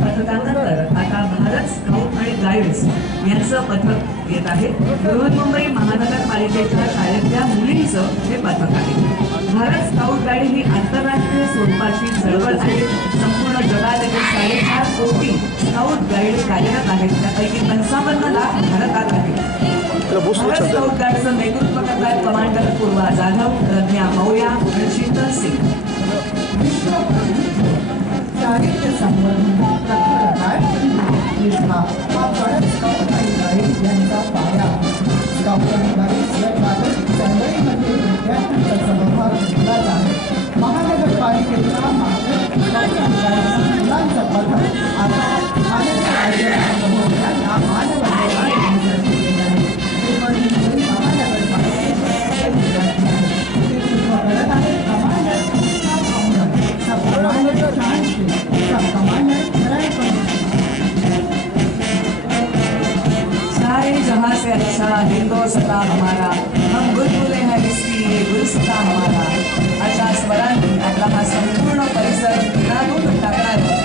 पथकानंतर आता भारत स्काउट आणि गाईड्स यांचं पथक येत आहे। बृहन्मुंबई महानगरपालिकेच्या शाळेतल्या मुलींचं हे पथक आहे। भारत स्काउट गाईड ही आंतरराष्ट्रीय स्वरूपाची चळवळ आहे। संपूर्ण जगातील 4.5 कोटी स्काउट गाईड कार्यरत आहेत, त्यापैकी 55 लाख भारतात आहेत। भारत स्काउट गाईडचं नेतृत्व करतात कमांडर पूर्वा जाधव, प्रज्ञा मौर्या आणि शीतल सिंग। साहित्य संवर्धन भारत स्काउट आणि गाईड यांचा पाया। स्काउट आणि गाईड या जागतिक चळवळीमध्ये विद्यार्थ्यांचा सहभाग घेतला आहे। महानगरपालिकेच्या मुलांचं पथक आता सारे जहां से अच्छा हिंदुस्तान हमारा, हम बुलबुले हैं इसकी ये गुलसिता हमारा, अशा स्वरांनी आपला हा संपूर्ण परिसर विनादूर टाकणार